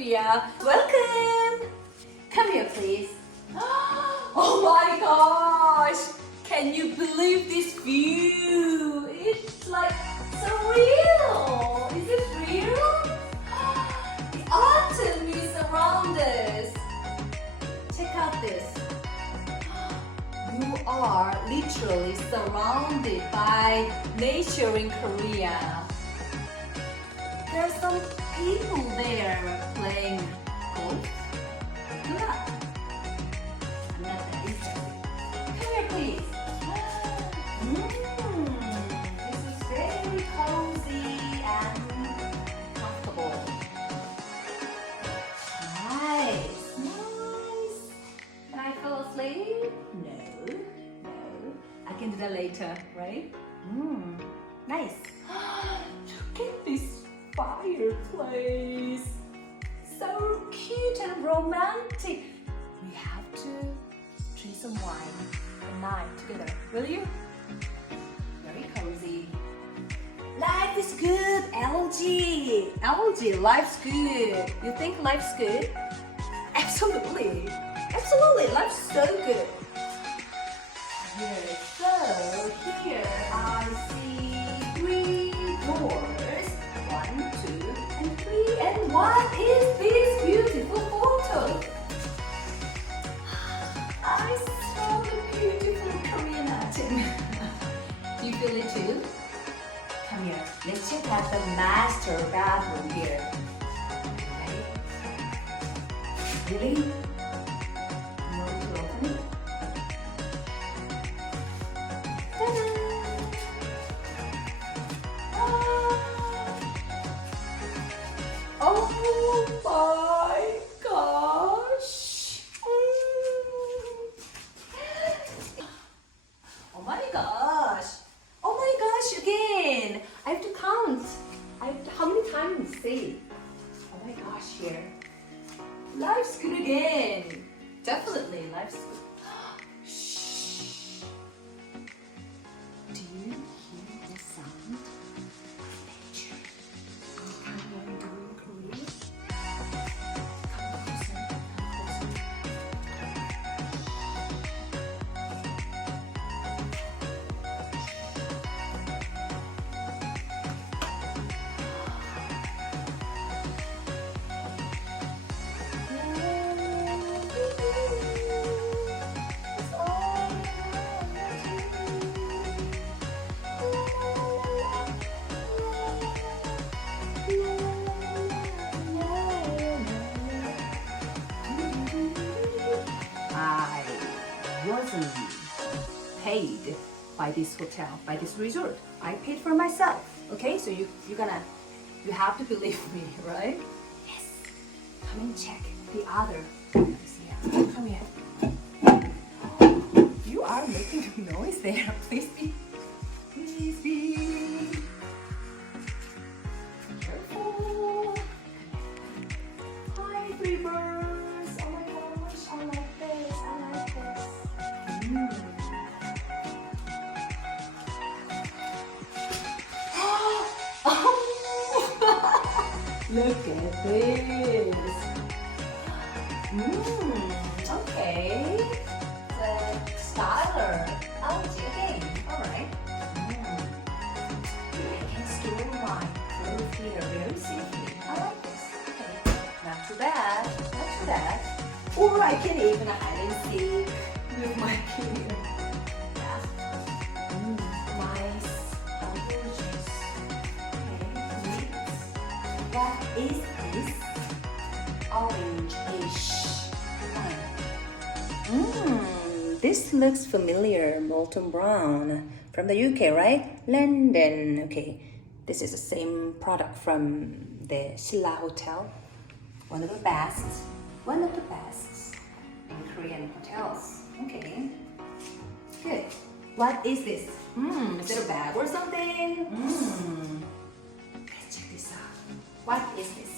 Sophia. Welcome. Come here, please. Oh my gosh! Can you believe this view? It's like so real. Is it real? The autumn is around us. Check out this. You are literally surrounded by nature in Korea. There are some people there playing golf. Look. I'm not that interested. Come here, please. This is very cozy and comfortable. Nice, nice. Can I fall asleep? No. I can do that later, right? Nice. Look at this fireplace. So cute and romantic. We have to drink some wine at night together. Will you? Very cozy. Life is good, LG. LG, life's good. You think life's good? Absolutely. Absolutely, life's so good. Here, so here I see 3 doors. 1, 2, and 3. And what is this beautiful photo? I saw the beautiful Korean autumn. Do you feel it too? Come here. Let's check out the master bathroom here. Ready? Really? You want to open it? Ta-da! Oh my gosh! Oh my gosh! Oh my gosh, again! I have to count. How many times say? Oh my gosh, here. Life's good again. Definitely, life's good. Shh. Do you hear the sound of nature? I wasn't paid by this hotel, by this resort. I paid for myself. Okay, so you have to believe me, right? Yes. Come and check the other. Come here. You are making noise there. Please be. Careful. Hi, Reavers. Oh my gosh, I like this. Look at this. Okay. The styler. Okay. Alright. I can store my clothes here very safely. I like this. Okay. Not too bad. Or I can even hide and seek with my key. Yeah. Nice. Gorgeous. Okay. What is this? Orange-ish. This looks familiar. Molten brown. From the UK, right? London. Okay. This is the same product from the Silla Hotel. One of the best in Korean hotels. Okay. Good. What is this? Is it a bag or something? Let's check this out. What is this?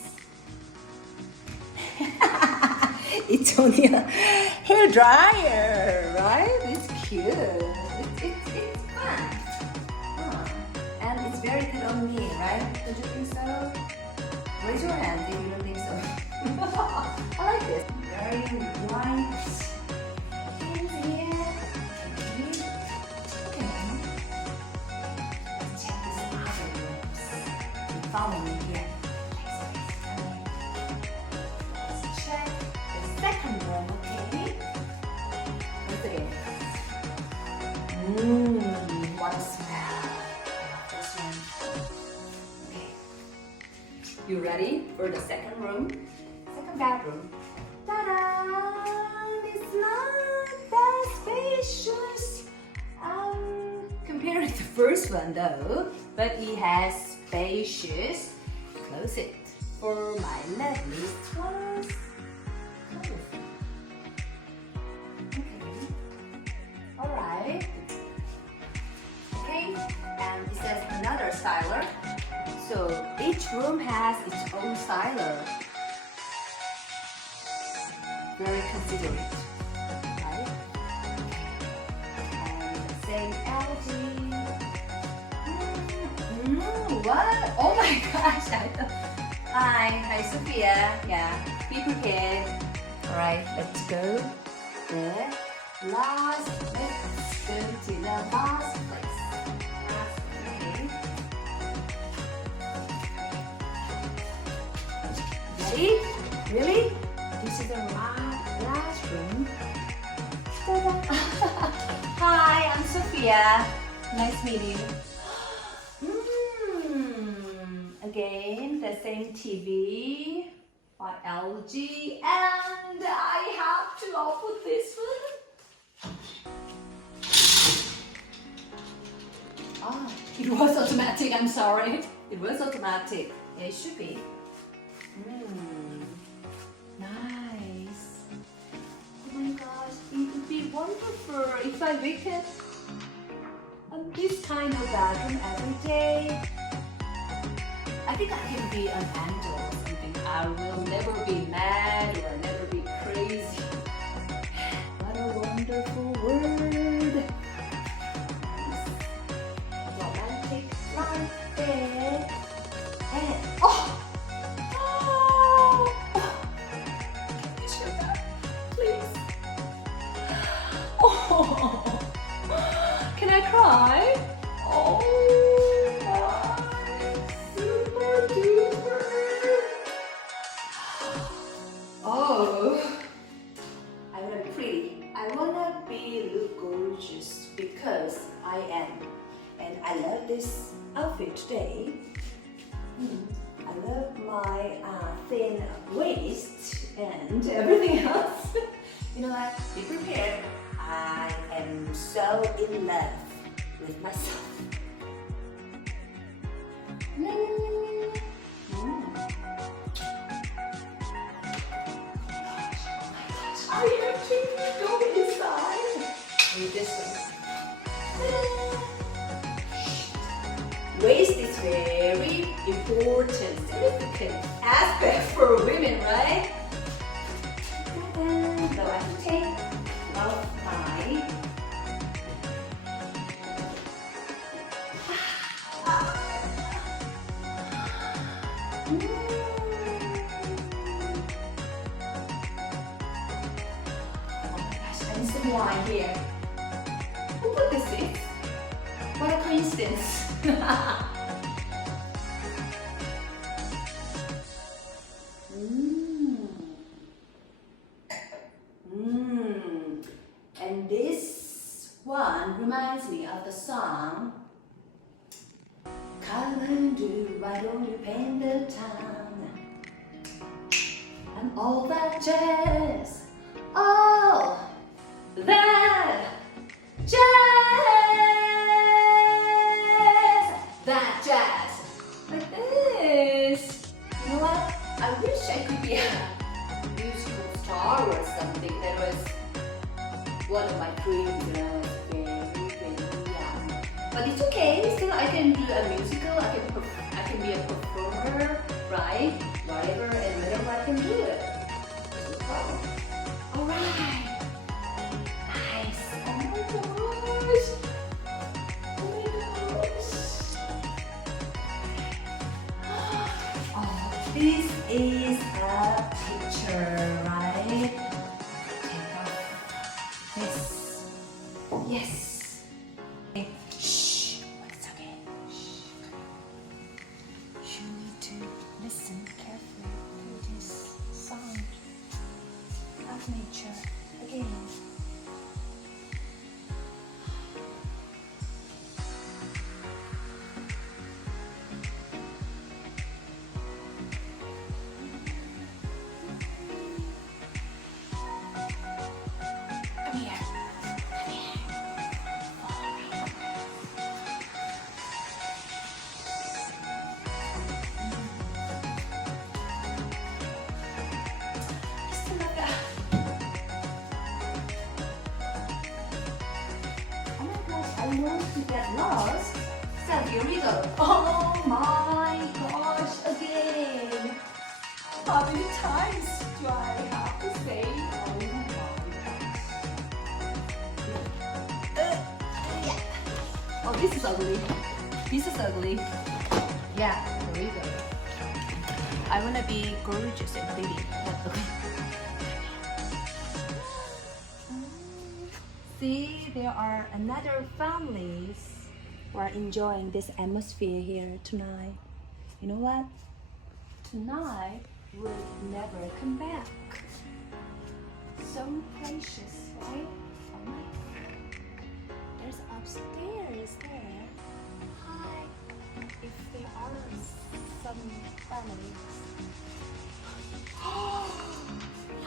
It's only a hair dryer, right? It's cute. It's fun. And it's very good on me, right? Don't you think so? Raise your hand if you don't think so. What a smell. This one. Okay. You ready for the second room? Second bedroom. Ta-da! It's not that spacious. Compared to the first one though, but it has spacious closet for my lovely clothes. Alright. Okay, and it says another styler. So each room has its own styler. Very considerate, right? And the same LG. What? Oh my gosh! Hi, Sophia. Yeah, be prepared. Alright, let's go. Let's go to the last place. Okay. Ready? Really? This is the last room. Hi, I'm Sophia. Nice meeting you. Again, the same TV by LG, and I have to open this one. It was automatic. I'm sorry. It was automatic. Yeah, it should be. Nice. Oh my gosh, it would be wonderful if I wake up on this kind of bedroom every day. I think I can be an angel or something. I will never be mad or never be crazy. What a wonderful world. Romantic life there. And can you show that, please? Can I cry? I wanna be pretty. I wanna look gorgeous because I am. And I love this outfit today. I love my thin waist and everything else. You know what? Be prepared. I am so in love with myself. I have to go inside. Read this one. Waist is very important, significant aspect for women, right? So I have to take off my some wine here. Who put this in? What a coincidence. And this one reminds me of the song Come and do, why don't you paint the town? And all that jazz, all that jazz, that jazz, like this. You know what? I wish I could be a musical star or something. That was one of my dreams when I was very young. But it's okay. Still, I can do a musical. I can be a performer, right? Whatever and whenever I can do it. No problem. All right. This is a picture, right? Take off this. Yes. Okay. Shh. It's okay. Shh. You need to listen carefully to this sound of nature again. don't want to get lost. So here we go. Oh my gosh, again. How many times do I have to say? Oh my gosh. Yeah. Oh, this is ugly. This is ugly. Yeah, here we go. I want to be gorgeous and pretty. Not ugly. See, there are another families who are enjoying this atmosphere here tonight. You know what? Tonight we'll never come back. So precious, right? Oh my God. There's upstairs there. Hi. If there are some families.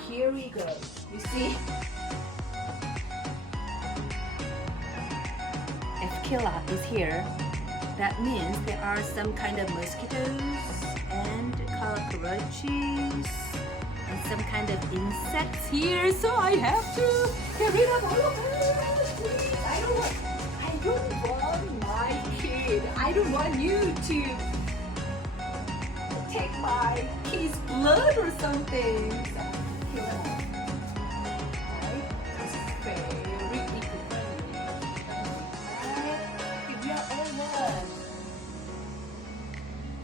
Here we go. You see? If Killa is here, that means there are some kind of mosquitoes and cockroaches and some kind of insects here, so I have to get rid of all of them. Please, I don't want my kid. I don't want you to take my kid's blood or something. So, kill it all. Right? This is very eco-friendly. Right? We are all one.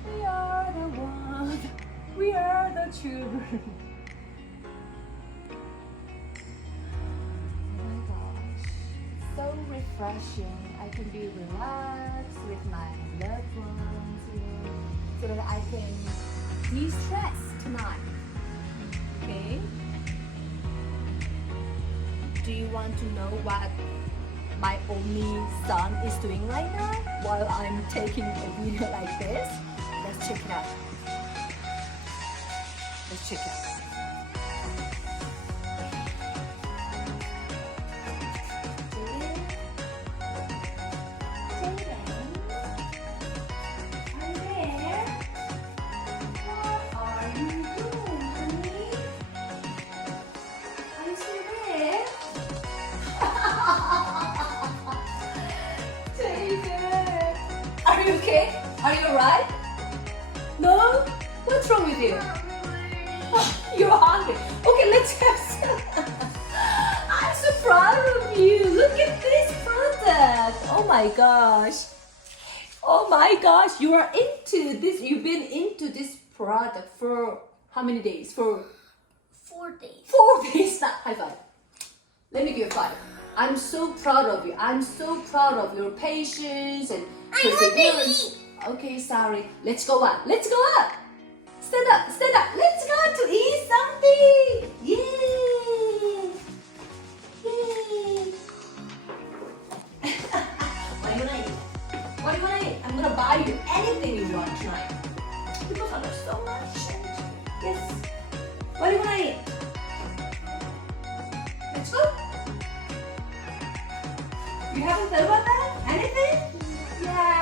We are the one. We are the children. Oh my gosh. It's so refreshing. I can be relaxed with my loved ones here so that I can de-stress tonight. Okay? Do you want to know what my only son is doing right now while I'm taking a video like this? Let's check it out. Let's check it out. Are you okay? Are you alright? No? What's wrong with you? You're hungry. Okay, let's have some. I'm so proud of you. Look at this product. Oh my gosh. Oh my gosh. You are into this. You've been into this product for how many days? For 4 days. 4 days. High five. Let me give you a five. I'm so proud of you. I'm so proud of your patience and perseverance. Okay, sorry. Let's go up. Let's go up. Stand up. Stand up. Let's go to eat something. Yay! Yay! What do you want to eat? What do you want to eat? I'm gonna buy you anything you want tonight. Because I love so much. Yes. What do you want to eat? Let's go. You haven't thought about that? Anything? Yeah.